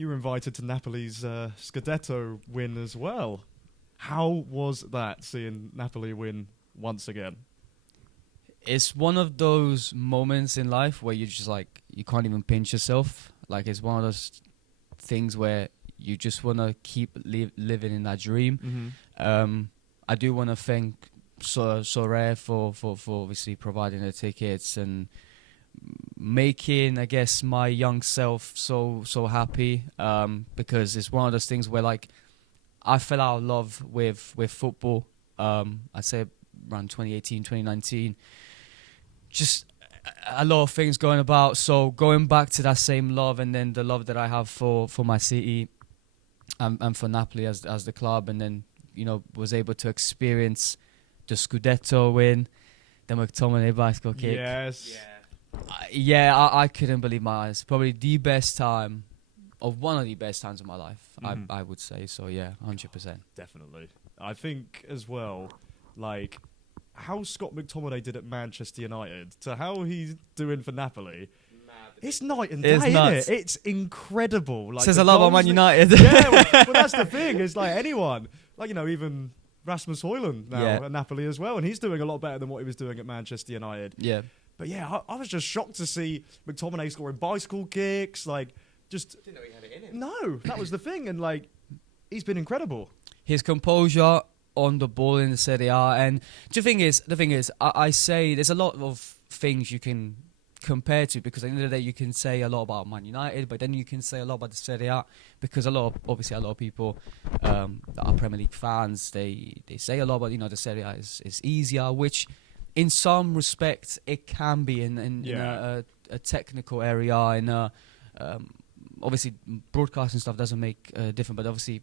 you were invited to Napoli's Scudetto win as well. How was that, seeing Napoli win once again? It's one of those moments in life where you just like, you can't even pinch yourself. Like, it's one of those things where you just want to keep living in that dream. Mm-hmm. I do want to thank Sorare for obviously providing the tickets and making, I guess, my young self so happy, because it's one of those things where, like, I fell out of love with football. I'd say around 2018, 2019. Just a lot of things going about. So going back to that same love, and then the love that I have for my city and for Napoli as the club, and then, you know, was able to experience the Scudetto win, the McTominay bicycle kick. Yes. I couldn't believe my eyes. Probably the best time, or one of the best times of my life, I would say. So yeah, 100%. Definitely. I think as well, like, how Scott McTominay did at Manchester United to how he's doing for Napoli. It's night and day, It's isn't nuts. it? It's incredible. Like, Says a lot about Man United. Yeah, well, that's the thing. It's like anyone, like, you know, even Rasmus Højlund now at Napoli as well, and he's doing a lot better than what he was doing at Manchester United. Yeah. But yeah, I was just shocked to see McTominay scoring bicycle kicks. Like, just Didn't know he had it in him. no, that was the thing, and like, he's been incredible. His composure on the ball in the Serie A, and the thing is, I say there's a lot of things you can compare to, because at the end of the day you can say a lot about Man United, but then you can say a lot about the Serie A, because a lot of people that are Premier League fans, they say a lot about, you know, the Serie A is easier, which in some respects it can be in a technical area, and obviously broadcasting stuff doesn't make different, but obviously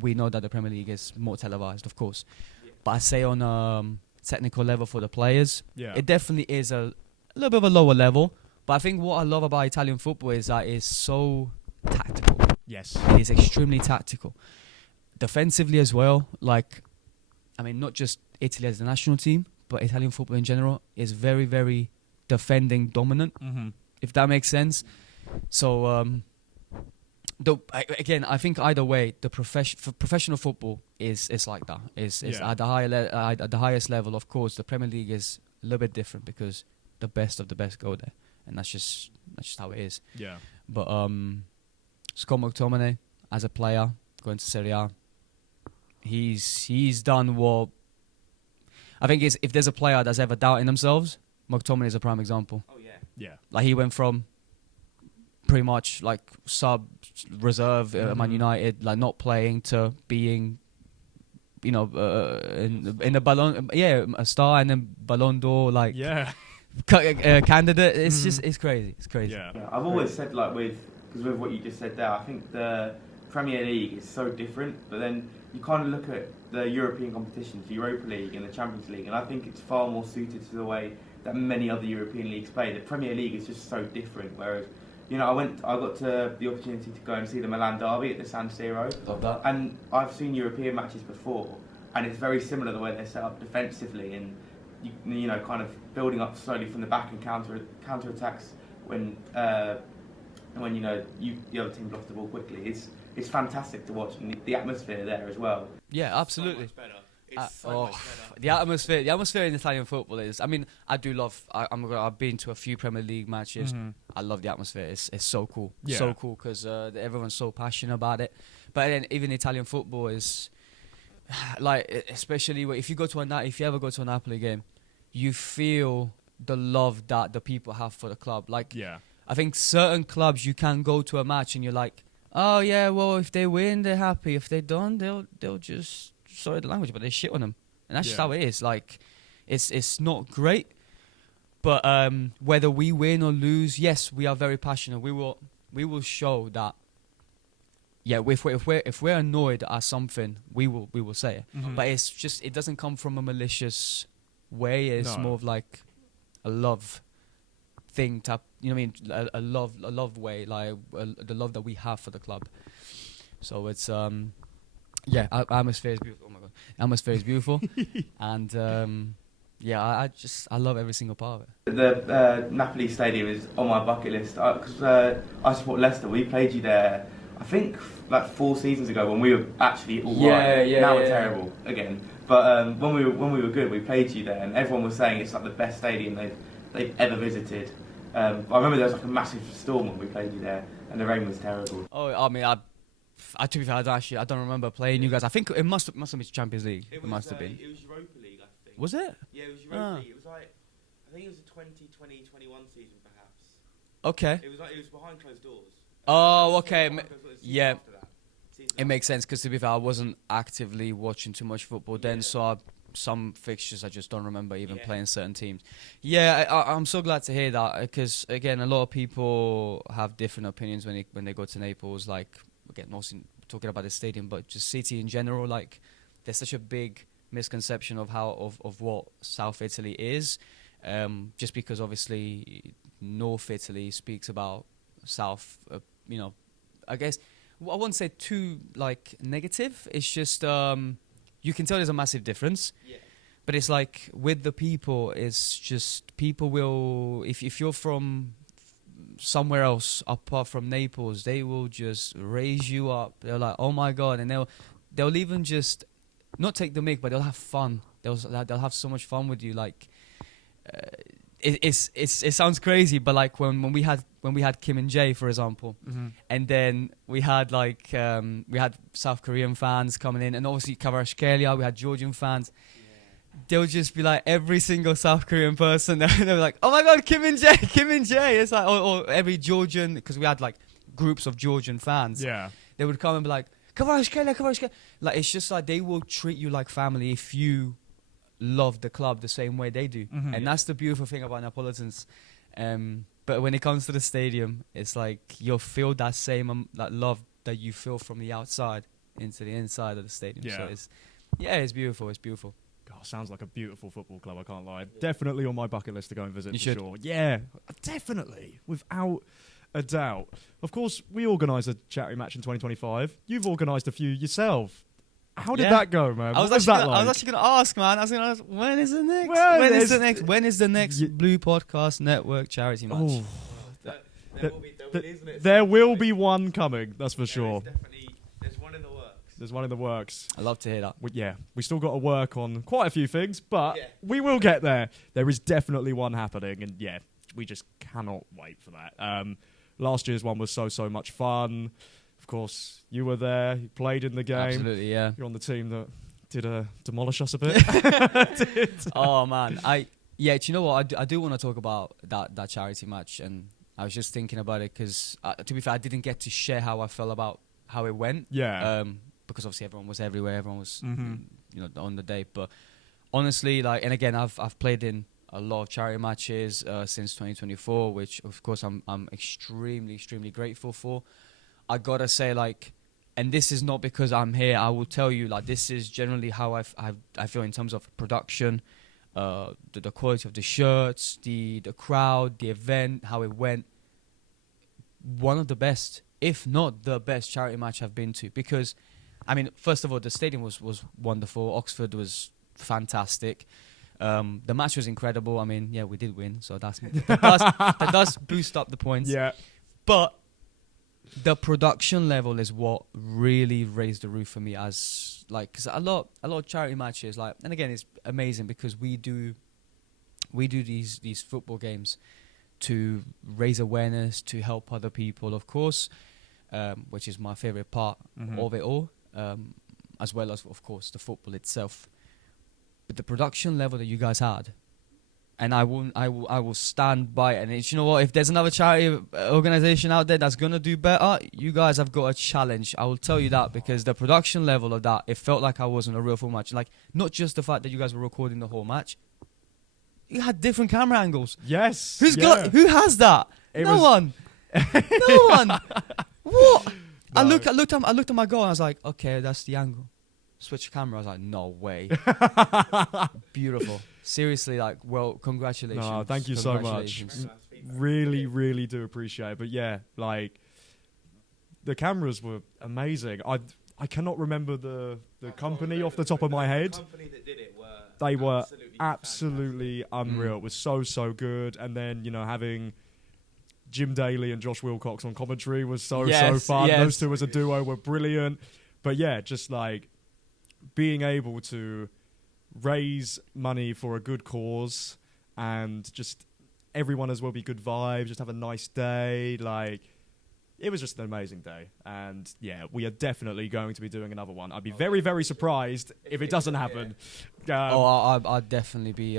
we know that the Premier League is more televised, of course. Yeah. But I say on a technical level for the players, it definitely is a little bit of a lower level. But I think what I love about Italian football is that it's so tactical. Yes. It is extremely tactical. Defensively as well. Like, I mean, not just Italy as the national team, but Italian football in general is very, very defending dominant, if that makes sense. So, again, I think either way, the professional football is like that. Is at the highest level. Of course, the Premier League is a little bit different because the best of the best go there, and that's just how it is. Yeah. But Scott McTominay as a player going to Serie A, he's done what I think is, if there's a player that's ever doubting themselves, McTominay is a prime example. Oh yeah. Yeah. Like, he went from pretty much like sub-reserve at Man United, like not playing, to being, you know, in the Ballon, a star, and then Ballon d'Or, like, candidate. It's just, it's crazy. It's crazy. Yeah. I've always said, like, with what you just said there, I think the Premier League is so different, but then you kind of look at the European competitions, the Europa League and the Champions League, and I think it's far more suited to the way that many other European leagues play. The Premier League is just so different, whereas, you know, I got the opportunity to go and see the Milan derby at the San Siro. Love that. And I've seen European matches before, and it's very similar the way they're set up defensively, and you know, kind of building up slowly from the back and counter attacks when you know the other team lost the ball quickly. It's fantastic to watch, and the atmosphere there as well. Yeah, absolutely. So much better. It's so much better. The atmosphere in Italian football is, I mean, I do love, I've been to a few Premier League matches. I love the atmosphere. It's so cool. Yeah. So cool, because everyone's so passionate about it. But then even Italian football is, like, especially if you ever go to a Napoli game, you feel the love that the people have for the club. Like, I think certain clubs you can go to a match and you're like, oh yeah, well, if they win, they're happy. If they don't, they'll just, sorry the language, but they shit on them. And that's just how it is. Like, it's not great, but whether we win or lose, yes, we are very passionate. We will show that. Yeah, if we're annoyed at something, we will say it. But it's just, it doesn't come from a malicious way. It's more of like a love thing, you know what I mean? A love way, like the love that we have for the club. So it's atmosphere is beautiful. Oh my god, atmosphere is beautiful, and I love every single part of it. The Napoli Stadium is on my bucket list because I support Leicester. We played you there I think like 4 seasons ago when we were actually all right. Now we're terrible again. But when we were good, we played you there, and everyone was saying it's like the best stadium they've ever visited. I remember there was like a massive storm when we played you there, and the rain was terrible. Oh, I mean, to be fair, I don't remember playing you guys. I think it must have been Champions League. It must have been. It was Europa League, I think. Was it? Yeah, it was Europa League. It was like, I think it was the 2020-21 season, perhaps. Okay. It was behind closed doors. Oh, okay. Yeah. It makes sense because, to be fair, I wasn't actively watching too much football then, so some fixtures I just don't remember even playing certain teams. Yeah, I'm so glad to hear that because, again, a lot of people have different opinions when they go to Naples. Like, again, not talking about the stadium, but just city in general. Like, there's such a big misconception of what South Italy is, just because obviously North Italy speaks about South. I guess I wouldn't say too like negative. It's just you can tell there's a massive difference. Yeah. But it's like with the people, it's just people will if you're from somewhere else apart from Naples, they will just raise you up. They're like, oh my god, and they'll even just not take the mic, but they'll have fun. They'll have so much fun with you. Like it sounds crazy, but like when we had Kim and Jay, for example, and then we had we had South Korean fans coming in, and obviously Kvaratskhelia, we had Georgian fans. They'll just be like every single South Korean person. They'll be like, "Oh my God, Kim and Jay, Kim and Jay!" It's like, or every Georgian, because we had like groups of Georgian fans. Yeah, they would come and be like, "Kvaratskhelia, Kvaratskhelia." Like it's just like they will treat you like family if you love the club the same way they do, and that's the beautiful thing about Neapolitans. But when it comes to the stadium, it's like you'll feel that same that love that you feel from the outside into the inside of the stadium. Yeah. So it's beautiful. It's beautiful. God, sounds like a beautiful football club, I can't lie. Definitely on my bucket list to go and visit, You for should. sure. Yeah, definitely, without a doubt. Of course, we organised a charity match in 2025. You've organised a few yourself. How did that go, man? I was actually going to ask, man. I was going to ask, when is the next? When is the next Blue Podcast Network charity match? Oh. There will be one coming, that's for sure. There's one in the works. There's one in the works. I love to hear that. We still got to work on quite a few things, but we will get there. There is definitely one happening, and we just cannot wait for that. Last year's one was so much fun. Of course, you were there. You played in the game. Absolutely, yeah. You're on the team that did demolish us a bit. Oh man, do you know what? I do want to talk about that charity match, and I was just thinking about it because, to be fair, I didn't get to share how I felt about how it went. Yeah. Because obviously everyone was everywhere, everyone was on the day. But honestly, and again, I've played in a lot of charity matches since 2024, which of course I'm extremely grateful for. I gotta say, and this is not because I'm here. I will tell you, this is generally how I feel in terms of production, the quality of the shirts, the crowd, the event, how it went. One of the best, if not the best, charity match I've been to. Because, I mean, first of all, the stadium was wonderful. Oxford was fantastic. The match was incredible. I mean, we did win, so that does boost up the points. Yeah, but the production level is what really raised the roof for me. As because a lot of charity matches, and again, it's amazing because we do these football games to raise awareness, to help other people, of course, which is my favorite part of it all, as well as, of course, the football itself. But the production level that you guys had, and I will stand by it. And you know what? If there's another charity organization out there that's gonna do better, you guys have got a challenge. I will tell you that, because the production level of that, it felt like I was in a real full match. Not just the fact that you guys were recording the whole match. You had different camera angles. Yes. Who has that? No one. No one. What? No. I looked at my goal and I was like, okay, that's the angle. Switch camera. I was like, no way. Beautiful. Seriously, well, congratulations. No, thank you so much. Really do appreciate it. But the cameras were amazing. I cannot remember the company off the top of my head. The company that did it they were absolutely unreal. It was so good. And then, having Jim Daly and Josh Wilcox on commentary was so Yes, fun. yes. Those two as a duo were brilliant. But yeah, just like being able to raise money for a good cause and just everyone as well be good vibes, just have a nice day. Like, it was just an amazing day. And yeah, we are definitely going to be doing another one. I'd be very, very surprised if it doesn't happen. I'd definitely be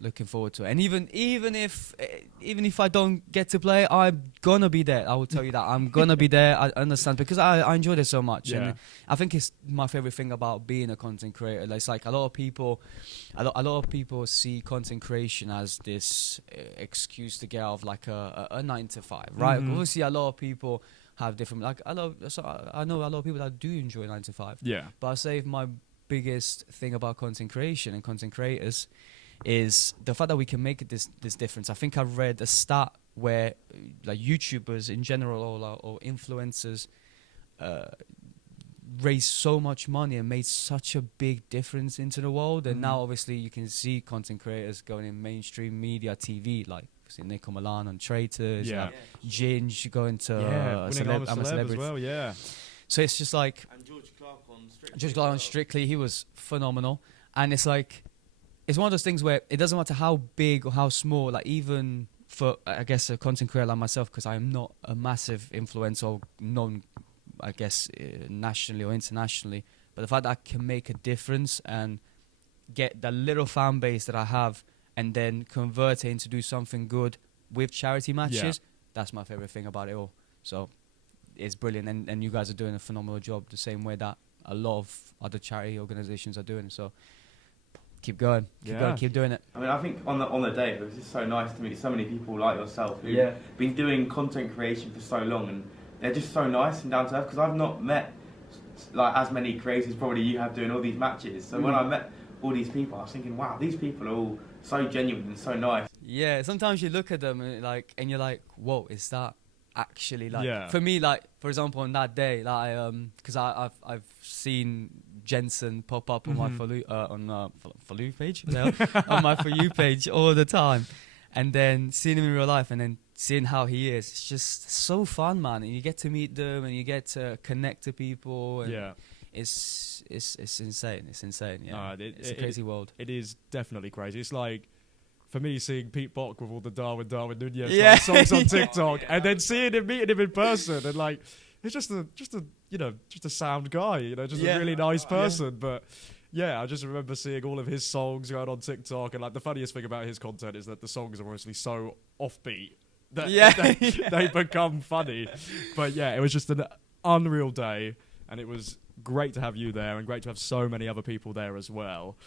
looking forward to it. And even if I don't get to play, I'm gonna be there. I will tell you that I'm gonna be there. I understand because I enjoyed it so much, Yeah. and I think it's my favorite thing about being a content creator. It's like a lot of people see content creation as this excuse to get out of like a 9 to 5, right? Mhm. Obviously, a lot of people have different. Like I know a lot of people that do enjoy 9 to 5. Yeah. But I say my biggest thing about content creation and content creators is the fact that we can make this difference. I think I read a stat where like YouTubers in general or influencers raised so much money and made such a big difference into the world. And now obviously you can see content creators going in mainstream media, TV, like Nico Milan on Traitors, Yeah. Ginge going to Winning I'm a Celeb as Celebrity. well, yeah. So it's just like And George Clark on Strictly. George Clark on Strictly, he was phenomenal. And it's like, it's one of those things where it doesn't matter how big or how small, like even for, I guess, a content creator like myself, because I am not a massive influencer or known, I guess, nationally or internationally. But the fact that I can make a difference and get the little fan base that I have and then convert it into do something good with charity matches, that's my favorite thing about it all. So it's brilliant. And you guys are doing a phenomenal job the same way that a lot of other charity organizations are doing. So keep going, keep doing it. I mean, I think on the day, it was just so nice to meet so many people like yourself who've been doing content creation for so long, and they're just so nice and down to earth. Because I've not met like as many creators probably you have doing all these matches. So when I met all these people, I was thinking, wow, these people are all so genuine and so nice. Yeah, sometimes you look at them and you're like, whoa, is that actually like? Yeah. For me, like for example, on that day, like because I've seen Jensen pop up on my for you page, on my For You page all the time, and then seeing him in real life and then seeing how he is, it's just so fun, man. And you get to meet them and you get to connect to people. And it's insane. It's insane. Yeah, it's a crazy world. It is definitely crazy. It's like, for me, seeing Pete Bok with all the Darwin Nunez songs on TikTok, and then meeting him in person, and like, it's just a sound guy, just a really nice person. But yeah, I just remember seeing all of his songs going on TikTok, and like the funniest thing about his content is that the songs are obviously so offbeat that they become funny. But yeah, it was just an unreal day, and it was great to have you there, and great to have so many other people there as well.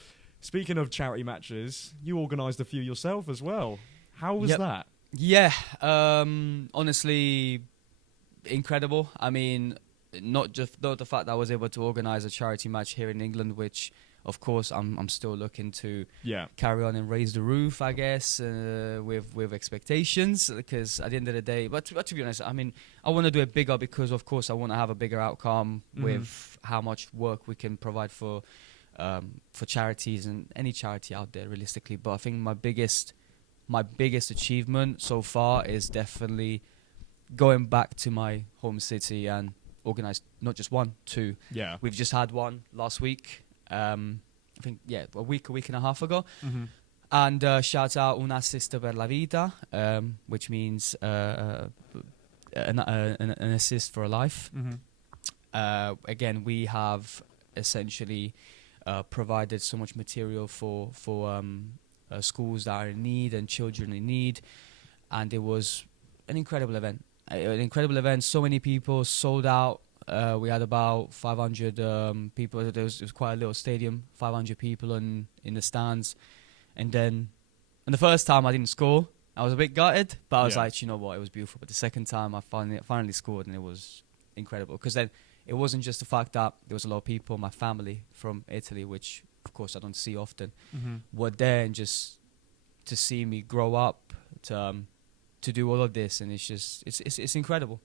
Speaking of charity matches, you organised a few yourself as well. How was that? Yeah, honestly, incredible. I mean, not the fact that I was able to organise a charity match here in England, which of course I'm still looking to carry on and raise the roof, I guess, with expectations. Because at the end of the day, but to be honest, I mean, I want to do it bigger because of course I want to have a bigger outcome with how much work we can provide for charities and any charity out there realistically. But I think my biggest achievement so far is definitely going back to my home city and organize not just one, two. Yeah, we've just had one last week. I think a week and a half ago. And shout out Una Assist per la Vita, which means an assist for a life. Again, we have essentially provided so much material for schools that are in need and children in need, and it was an incredible event. So many people, sold out. We had about 500 people. It was quite a little stadium, 500 people in the stands. And then, on the first time I didn't score, I was a bit gutted, but I was like, you know what, it was beautiful. But the second time I finally scored, and it was incredible. Because then it wasn't just the fact that there was a lot of people, my family from Italy, which of course I don't see often, were there, and just to see me grow up, to do all of this, and it's incredible.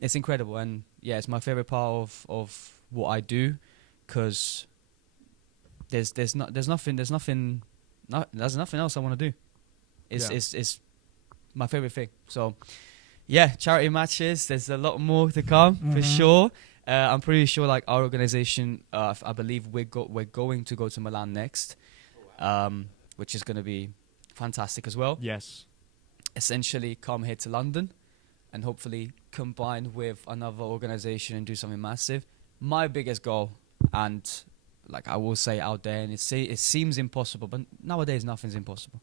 It's incredible, and yeah, it's my favorite part of what I do, because there's nothing else I want to do. It's my favorite thing. So Yeah, charity matches. There's a lot more to come for sure. I'm pretty sure, like our organization, I believe we're going to go to Milan next, which is going to be fantastic as well. Yes. Essentially, come here to London, and hopefully combine with another organization and do something massive. My biggest goal, and like I will say out there, and it seems impossible, but nowadays nothing's impossible.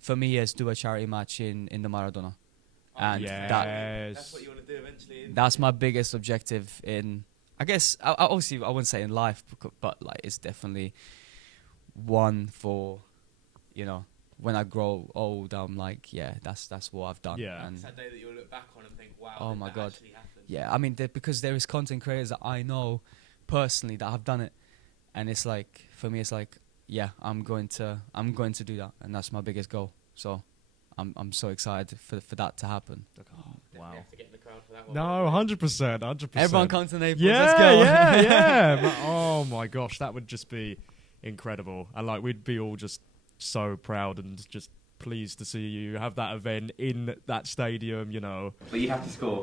For me, is do a charity match in the Maradona. And That's what you want to do eventually. that's my biggest objective in, I guess, obviously I wouldn't say in life, but like it's definitely one for, you know, when I grow old, I'm like, yeah, that's what I've done. Yeah. And It's that day that you'll look back on and think, wow, Oh did my that God. actually happen? yeah, I mean, because there is content creators that I know personally that have done it, and it's like, for me, it's like, yeah, I'm going to do that, and that's my biggest goal. So I'm so excited for that to happen. Wow. You have to get in the crowd for that one. No, 100%, 100%. Everyone come to Naples. Yeah, Let's go. yeah. Oh my gosh, that would just be incredible. And like, we'd be all just so proud and just pleased to see you have that event in that stadium, you know. But you have to score.